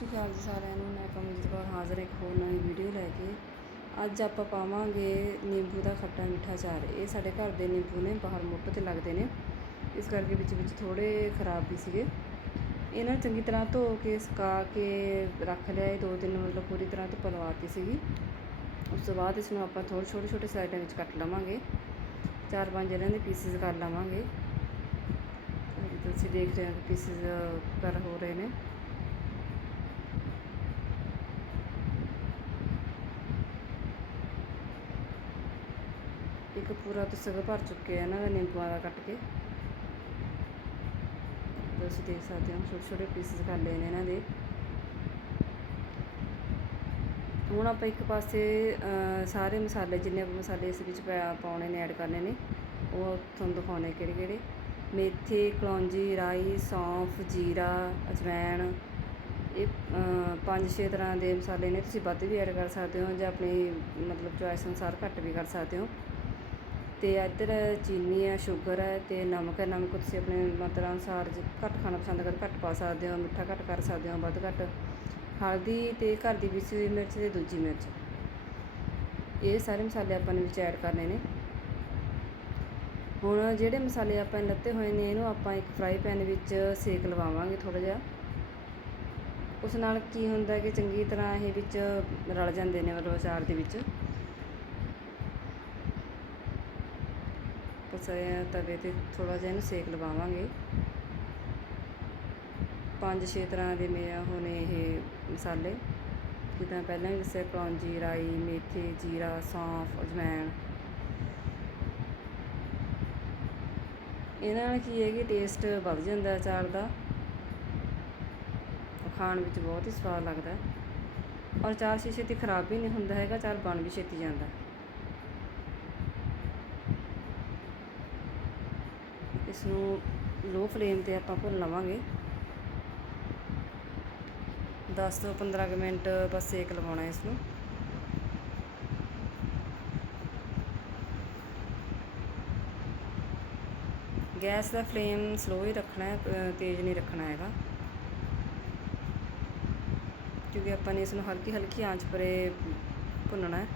ਸ਼੍ਰੀ ਅਕਾਲ ਜੀ ਸਾਰਿਆਂ ਨੂੰ, ਮੈਂ ਕਮਲਜੀਤ ਕੌਰ ਹਾਜ਼ਰ ਇੱਕ ਹੋਰ ਨਵੀਂ ਵੀਡੀਓ ਲੈ ਕੇ। ਅੱਜ ਆਪਾਂ ਪਾਵਾਂਗੇ ਨਿੰਬੂ ਦਾ ਖੱਟਾ ਮਿੱਠਾ ਚਾਰ ਇਹ ਸਾਡੇ ਘਰ ਦੇ ਨਿੰਬੂ ਨੇ, ਬਾਹਰ ਮੁੱਢ ਤੇ ਲੱਗਦੇ ਨੇ। ਇਸ ਕਰਕੇ ਵਿੱਚ ਵਿੱਚ ਥੋੜੇ ਖਰਾਬ ਵੀ ਸੀਗੇ। ਇਹਨਾਂ ਨੂੰ ਚੰਗੀ ਤਰ੍ਹਾਂ ਧੋ ਕੇ, ਸੁਕਾ ਕੇ ਰੱਖ ਲਿਆ। ਇਹ ਦੋ ਦਿਨ ਮਤਲਬ ਪੂਰੀ ਤਰ੍ਹਾਂ ਧੁੱਪ ਪਲਵਾਤੀ ਸੀਗੀ। ਉਸ ਤੋਂ ਬਾਅਦ ਇਸ ਨੂੰ ਆਪਾਂ ਥੋੜੇ ਛੋਟੇ ਛੋਟੇ ਸਾਈਡਾਂ ਵਿੱਚ ਕੱਟ ਲਵਾਂਗੇ। ਚਾਰ ਪੰਜ ਇਹਨਾਂ ਦੇ ਪੀਸਿਸ ਕਰ ਲਵਾਂਗੇ। ਤੁਸੀਂ ਦੇਖ ਰਹੇ ਹੋ ਪੀਸਿਸ ਕਰ ਹੋ ਰਹੇ ਨੇ। ਇੱਕ ਪੂਰਾ ਤੁਸਗ ਭਰ ਚੁੱਕੇ ਆ ਇਹਨਾਂ ਦਾ ਨਿੰਬੂਆਂ ਦਾ ਕੱਟ ਕੇ। ਤੁਸੀਂ ਦੇਖ ਸਕਦੇ ਹੋ ਛੋਟੇ ਛੋਟੇ ਪੀਸਿਸ ਕਰ ਲਏ ਨੇ ਇਹਨਾਂ ਦੇ। ਹੁਣ ਆਪਾਂ ਇੱਕ ਪਾਸੇ ਸਾਰੇ ਮਸਾਲੇ, ਜਿੰਨੇ ਵੀ ਮਸਾਲੇ ਇਸ ਵਿੱਚ ਪਾ- ਪਾਉਣੇ ਨੇ ਐਡ ਕਰਨੇ ਨੇ, ਉਹ ਤੁਹਾਨੂੰ ਦਿਖਾਉਣੇ ਕਿਹੜੇ ਕਿਹੜੇ। ਮੇਥੀ, ਕਲੌਂਜੀ, ਰਾਈ, ਸੌਂਫ, ਜੀਰਾ ਅਜਵਾਇਣ ਇਹ ਪੰਜ ਛੇ ਤਰ੍ਹਾਂ ਦੇ ਮਸਾਲੇ ਨੇ। ਤੁਸੀਂ ਵੱਧ ਵੀ ਐਡ ਕਰ ਸਕਦੇ ਹੋ ਜਾਂ ਆਪਣੀ ਮਤਲਬ ਚੋਇਸ ਅਨੁਸਾਰ ਘੱਟ ਵੀ ਕਰ ਸਕਦੇ ਹੋ। ਅਤੇ ਇੱਧਰ ਚੀਨੀ ਹੈ, ਸ਼ੂਗਰ ਹੈ ਅਤੇ ਨਮਕ ਹੈ। ਨਮਕ ਤੁਸੀਂ ਆਪਣੇ ਮਾਤਰਾ ਅਨੁਸਾਰ ਜੇ ਘੱਟ ਖਾਣਾ ਪਸੰਦ ਕਰਦੇ ਘੱਟ ਪਾ ਸਕਦੇ ਹੋ, ਮਿੱਠਾ ਘੱਟ ਕਰ ਸਕਦੇ ਹੋ, ਵੱਧ ਘੱਟ। ਹਲਦੀ ਅਤੇ ਘਰ ਦੀ ਪੀਸੀ ਹੋਈ ਮਿਰਚ ਅਤੇ ਦੂਜੀ ਮਿਰਚ। ਇਹ ਸਾਰੇ ਮਸਾਲੇ ਆਪਾਂ ਨੇ ਵਿੱਚ ਐਡ ਕਰਨੇ ਨੇ। ਹੁਣ ਜਿਹੜੇ ਮਸਾਲੇ ਆਪਾਂ ਨੇ ਲੱਤੇ ਹੋਏ ਨੇ, ਇਹਨੂੰ ਆਪਾਂ ਇੱਕ ਫਰਾਈ ਪੈਨ ਵਿੱਚ ਸੇਕ ਲਵਾਵਾਂਗੇ ਥੋੜਾ ਜਿਹਾ। ਉਸ ਨਾਲ ਕੀ ਹੁੰਦਾ ਕਿ ਚੰਗੀ ਤਰ੍ਹਾਂ ਇਹ ਵਿੱਚ ਰਲ ਜਾਂਦੇ ਨੇ ਮਤਲਬ ਅਚਾਰ ਦੇ ਵਿੱਚ। ਤਵੇ ਤੇ ਥੋੜਾ ਜਿਹਾ ਇਹਨੂੰ ਸੇਕ ਲਵਾਵਾਂਗੇ। ਪੰਜ ਛੇ ਤਰ੍ਹਾਂ ਦੇ ਮੇ ਹੋਣੇ ਇਹ ਮਸਾਲੇ। ਜਿੱਦਾਂ ਪਹਿਲਾਂ ਵੀ ਦੱਸਿਆ, ਕਲੌਂਜੀ, ਰਾਈ, ਮੇਥੇ, ਜੀਰਾ, ਸੌਂਫ ਅਜਵਾਇਣ ਇਹਨਾਂ ਨਾਲ ਕੀ ਹੈ ਕਿ ਟੇਸਟ ਵੱਧ ਜਾਂਦਾ ਅਚਾਰ ਦਾ। ਖਾਣ ਵਿੱਚ ਬਹੁਤ ਹੀ ਸਵਾਦ ਲੱਗਦਾ। ਔਰ ਅਚਾਰ ਛੇ ਛੇਤੀ ਖਰਾਬ ਵੀ ਨਹੀਂ ਹੁੰਦਾ ਹੈਗਾ, ਅਚਾਰ ਬਣ ਵੀ ਛੇਤੀ ਜਾਂਦਾ। ਇਸ ਨੂੰ ਲੋ ਫਲੇਮ ਤੇ ਆਪਾਂ ਭੁੰਨ ਲਵਾਂਗੇ। 10 ਤੋਂ 15 ਕੁ ਮਿੰਟ ਬਸ ਸੇਕ ਲਵਾਉਣਾ ਇਸ ਨੂੰ। ਗੈਸ ਦਾ ਫਲੇਮ ਸਲੋ ਹੀ ਰੱਖਣਾ ਹੈ ਤੇਜ਼ ਨਹੀਂ ਰੱਖਣਾ ਹੈਗਾ। ਕਿਉਂਕਿ ਆਪਾਂ ਨੇ ਇਸ ਨੂੰ ਹਲਕੀ ਹਲਕੀ ਆਂਚ ਪਰੇ ਭੁੰਨਣਾ ਹੈ।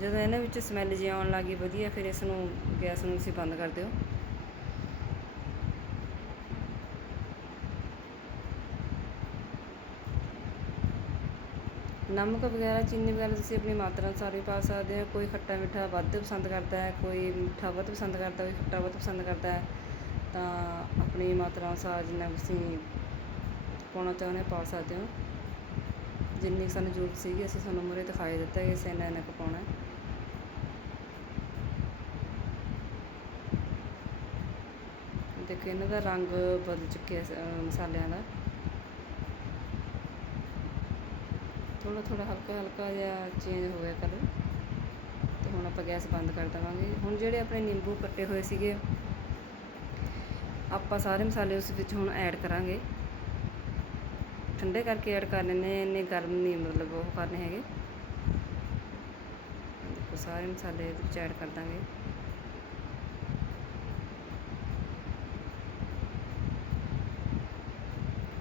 ਜਦੋਂ ਇਹਨਾਂ ਵਿੱਚ ਸਮੈਲ ਜੀ ਆਉਣ ਲੱਗੀ ਵਧੀਆ, ਫਿਰ ਇਸ ਨੂੰ ਗੈਸ ਨੂੰ ਤੁਸੀਂ ਬੰਦ ਕਰ ਦਿਓ। ਨਮਕ ਵਗੈਰਾ, ਚੀਨੀ ਵਗੈਰਾ ਤੁਸੀਂ ਆਪਣੀ ਮਾਤਰਾ ਅਨੁਸਾਰ ਵੀ ਪਾ ਸਕਦੇ ਹੋ। ਕੋਈ ਖੱਟਾ ਮਿੱਠਾ ਵੱਧ ਪਸੰਦ ਕਰਦਾ ਹੈ, ਕੋਈ ਮਿੱਠਾ ਵੱਧ ਪਸੰਦ ਕਰਦਾ, ਕੋਈ ਖੱਟਾ ਵੱਧ ਪਸੰਦ ਕਰਦਾ ਹੈ, ਤਾਂ ਆਪਣੀ ਮਾਤਰਾ ਅਨੁਸਾਰ ਜਿੰਨਾ ਤੁਸੀਂ ਪਾਉਣਾ ਚਾਹੁੰਦੇ ਹੋ, ਪਾ ਸਕਦੇ ਹੋ। ਜਿੰਨੀ ਕੁ ਸਾਨੂੰ ਜ਼ਰੂਰਤ ਸੀਗੀ, ਅਸੀਂ ਸਾਨੂੰ ਮੂਹਰੇ ਦਿਖਾਈ ਦਿੱਤਾ ਕਿ ਅਸੀਂ ਇੰਨਾ ਇੰਨਾ ਕੁ ਪਾਉਣਾ ਦੇਖੋ, ਇਹਨਾਂ ਦਾ ਰੰਗ ਬਦਲ ਚੁੱਕਿਆ ਮਸਾਲਿਆਂ ਦਾ। ਥੋੜਾ ਥੋੜਾ ਹਲਕਾ ਹਲਕਾ ਜਿਹਾ ਚੇਂਜ ਹੋ ਗਿਆ ਕਲਰ ਤੇ ਹੁਣ ਆਪਾਂ ਗੈਸ ਬੰਦ ਕਰ ਦੇਵਾਂਗੇ। ਹੁਣ ਜਿਹੜੇ ਆਪਣੇ ਨਿੰਬੂ ਕੱਟੇ ਹੋਏ ਸੀਗੇ, ਆਪਾਂ ਸਾਰੇ ਮਸਾਲੇ ਉਸ ਵਿੱਚ ਹੁਣ ਐਡ ਕਰਾਂਗੇ। ਠੰਡੇ ਕਰਕੇ ਐਡ ਕਰ ਨੇ ਇੰਨੇ ਗਰਮ ਨਹੀਂ ਮਤਲਬ ਉਹ ਕਰਨੇ ਹੈਗੇ। ਦੇਖੋ, ਸਾਰੇ ਮਸਾਲੇ ਇਹਦੇ ਵਿੱਚ ਐਡ ਕਰ ਦਾਂਗੇ।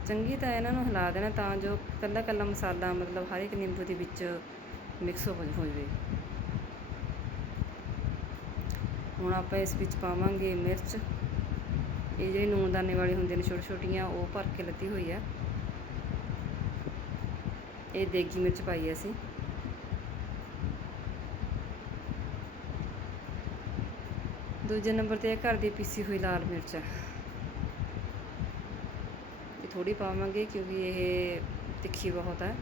ਚੰਗੀ ਤਾਂ ਇਹਨਾਂ ਨੂੰ ਹਿਲਾ ਦੇਣਾ ਤਾਂ ਜੋ ਕੱਲਾ ਕੱਲਾ ਮਸਾਲਾ ਮਤਲਬ ਹਰ ਇੱਕ ਨਿੰਬੂ ਦੇ ਵਿੱਚ ਮਿਕਸ ਹੋ ਹੋ ਜਾਵੇ। ਹੁਣ ਆਪਾਂ ਇਸ ਵਿੱਚ ਪਾਵਾਂਗੇ ਮਿਰਚ। ਇਹ ਜਿਹੜੇ ਨੂਨਦਾਨੇ ਵਾਲੇ ਹੁੰਦੇ ਨੇ ਛੋਟੀ ਛੋਟੀਆਂ ਉਹ ਭਰ ਕੇ ਲੱਤੀ ਹੋਈ ਆ। ਇਹ ਦੇਗੀ ਮਿਰਚ ਪਾਈ ਹੈ ਅਸੀਂ। ਦੂਜੇ ਨੰਬਰ ਤੇ ਇਹ ਘਰ ਦੀ ਪੀਸੀ ਹੋਈ ਲਾਲ ਮਿਰਚ ਇਹ ਥੋੜੀ ਪਾਵਾਂਗੇ ਕਿਉਂਕਿ ਇਹ ਤਿੱਖੀ ਬਹੁਤ ਹੈ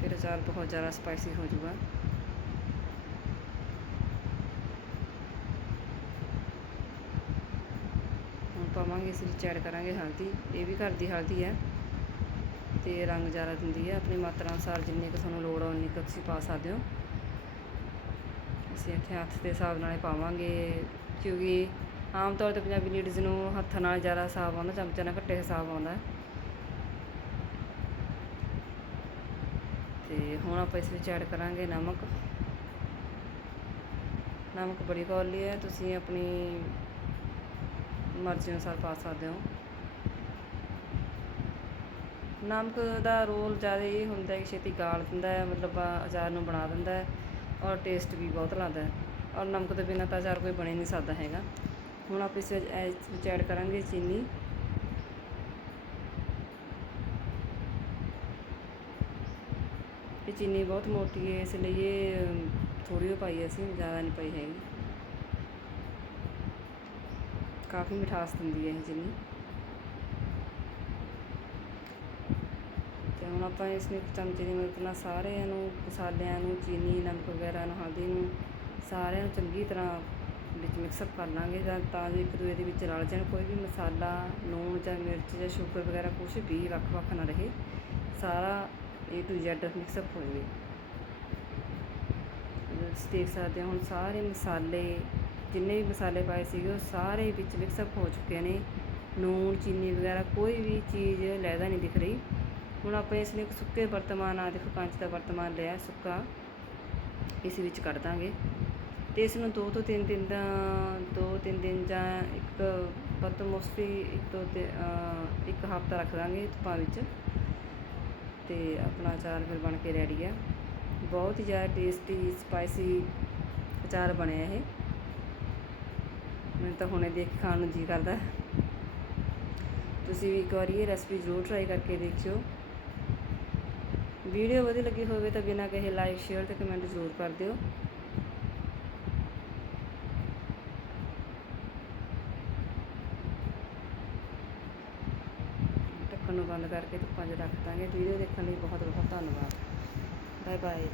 ਫਿਰ ਅਚਾਰ ਬਹੁਤ ਜ਼ਿਆਦਾ ਸਪਾਈਸੀ ਹੋ ਜਾਊਗਾ। ਹੁਣ ਪਾਵਾਂਗੇ, ਇਸ ਵਿੱਚ ਐਡ ਕਰਾਂਗੇ ਹਲਦੀ। ਇਹ ਵੀ ਘਰ ਦੀ ਹਲਦੀ ਹੈ ਤੇ ਰੰਗ ਜ਼ਿਆਦਾ ਦਿੰਦੀ ਹੈ, ਆਪਣੀ ਮਾਤਰਾ ਅਨੁਸਾਰ ਜਿੰਨੀ ਕੁ ਤੁਹਾਨੂੰ ਲੋੜ ਹੈ ਉਨੀ ਕੁ ਤੁਸੀਂ ਪਾ ਸਕਦੇ ਹੋ। ਅਸੀਂ ਇੱਥੇ ਹੱਥ ਦੇ ਹਿਸਾਬ ਨਾਲ ਹੀ ਪਾਵਾਂਗੇ, ਕਿਉਂਕਿ ਆਮ ਤੌਰ ਤੇ ਪੰਜਾਬੀ ਲੇਡੀਜ਼ ਨੂੰ ਹੱਥਾਂ ਨਾਲ ਜ਼ਿਆਦਾ ਹਿਸਾਬ ਆਉਂਦਾ ਚਮਚੇ ਨਾਲ ਘੱਟੇ ਹਿਸਾਬ ਆਉਂਦਾ। ਹੈ। ਤੇ ਹੁਣ ਆਪਾਂ ਇਸ ਵਿੱਚ ਐਡ ਕਰਾਂਗੇ ਨਮਕ। ਨਮਕ ਬੜੀ ਕੌਲੀ ਹੈ, ਤੁਸੀਂ ਆਪਣੀ ਮਰਜ਼ੀ ਅਨੁਸਾਰ ਪਾ ਸਕਦੇ ਹੋ। ਨਮਕ ਦਾ ਰੋਲ ਜ਼ਿਆਦਾ ਇਹ ਹੁੰਦਾ ਕਿ ਛੇਤੀ ਗਾਲ ਦਿੰਦਾ ਹੈ, ਮਤਲਬ ਆ ਅਚਾਰ ਨੂੰ ਬਣਾ ਦਿੰਦਾ ਹੈ ਔਰ ਟੇਸਟ ਵੀ ਬਹੁਤ ਲਾਉਂਦਾ ਹੈ ਔਰ ਨਮਕ ਤੋਂ ਬਿਨਾਂ ਤਾਂ ਅਚਾਰ ਕੋਈ ਬਣੇ ਨਹੀਂ ਸਕਦਾ ਹੈਗਾ। ਹੁਣ ਆਪਾਂ ਇਸ ਵਿੱਚ ਇਸ ਵਿੱਚ ਐਡ ਕਰਾਂਗੇ ਚੀਨੀ। ਇਹ ਚੀਨੀ ਬਹੁਤ ਮੋਟੀ ਹੈ, ਇਸ ਲਈ ਇਹ ਥੋੜੀ ਪਾਈ ਅਸੀਂ, ਜ਼ਿਆਦਾ ਨਹੀਂ ਪਾਈ ਹੈਗੀ। ਕਾਫੀ ਮਿਠਾਸ ਦਿੰਦੀ ਹੈ ਇਹ ਚੀਨੀ ਤੇ ਹੁਣ ਆਪਾਂ ਇਸ ਨੂੰ ਇੱਕ ਚਮਚੇ ਦੀ ਮਦਦ ਨਾਲ ਸਾਰਿਆਂ ਨੂੰ, ਮਸਾਲਿਆਂ ਨੂੰ, ਚੀਨੀ, ਨਮਕ ਵਗੈਰਾ ਨੂੰ ਹਲਦੀ ਨੂੰ ਸਾਰਿਆਂ ਨੂੰ ਚੰਗੀ ਤਰ੍ਹਾਂ ਵਿੱਚ ਮਿਕਸ ਕਰ ਲਾਂਗੇ ਤਾਂ ਤਾਂ ਜੋ ਇੱਕ ਦੂਜੇ ਦੇ ਵਿੱਚ ਰਲ ਜਾਣ। ਕੋਈ ਵੀ ਮਸਾਲਾ, ਲੂਣ ਜਾਂ ਮਿਰਚ ਜਾਂ ਸ਼ੂਗਰ ਵਗੈਰਾ ਕੁਝ ਵੀ ਵੱਖ-ਵੱਖ ਨਾ ਰਹੇ, ਸਾਰਾ A to Z mix up ਹੋ ਜਾਵੇ। ਤੁਸੀਂ ਦੇਖ ਸਕਦੇ ਹੋ, ਹੁਣ ਸਾਰੇ ਮਸਾਲੇ, ਜਿੰਨੇ ਵੀ ਮਸਾਲੇ ਪਾਏ ਸੀਗੇ, ਉਹ ਸਾਰੇ ਵਿੱਚ ਮਿਕਸ ਅਪ ਹੋ ਚੁੱਕੇ ਨੇ। ਨੂਣ ਚੀਨੀ ਵਗੈਰਾ ਕੋਈ ਵੀ ਚੀਜ਼ ਲੈਦਾ ਨਹੀਂ ਦਿਖ ਰਹੀ। ਹੁਣ ਆਪਾਂ ਇਸ ਨੂੰ ਇੱਕ ਸੁੱਕੇ ਵਰਤਮਾਨ ਆ ਦੇਖੋ ਕੰਚ ਦਾ ਵਰਤਮਾਨ ਲਿਆ ਸੁੱਕਾ। ਇਸ ਵਿੱਚ ਕੱਢ ਦਾਂਗੇ। ਤੇ ਇਸ ਨੂੰ ਦੋ ਤੋਂ ਤਿੰਨ ਦਿਨ ਦਾ, ਦੋ ਤਿੰਨ ਦਿਨ ਜਾਂ ਇੱਕ ਬਤ ਮੋਸਟਲੀ ਇੱਕ ਤੋਂ ਇੱਕ ਹਫ਼ਤਾ ਰੱਖ ਦਾਂਗੇ ਧੁੱਪਾਂ ਵਿੱਚ। ਤੇ ਆਪਣਾ ਅਚਾਰ ਫਿਰ ਬਣ ਕੇ ਰੈਡੀ ਆ। ਬਹੁਤ ਹੀ ਜ਼ਿਆਦਾ ਟੇਸਟੀ ਸਪਾਈਸੀ ਅਚਾਰ ਬਣਿਆ ਇਹ। ਮੈਨੂੰ ਤਾਂ ਹੁਣੇ ਦੇਖ ਕੇ ਖਾਣ ਨੂੰ ਜੀ ਕਰਦਾ। ਤੁਸੀਂ ਵੀ ਇੱਕ ਵਾਰੀ ਇਹ ਰੈਸਪੀ ਜ਼ਰੂਰ ਟਰਾਈ ਕਰਕੇ ਦੇਖਿਓ। ਵੀਡੀਓ ਵਧੀਆ ਲੱਗੀ ਹੋਵੇ ਤਾਂ ਬਿਨਾਂ ਕਹੇ ਲਾਈਕ ਸ਼ੇਅਰ ਤੇ ਕਮੈਂਟ ਜ਼ਰੂਰ ਕਰ ਦਿਓ। ਢੱਕਣ ਨੂੰ ਬੰਦ ਕਰਕੇ ਧੁੱਪਾਂ 'ਚ ਰੱਖ ਦਾਂਗੇ। ਵੀਡੀਓ ਦੇਖਣ ਲਈ ਬਹੁਤ ਬਹੁਤ ਧੰਨਵਾਦ। Bye bye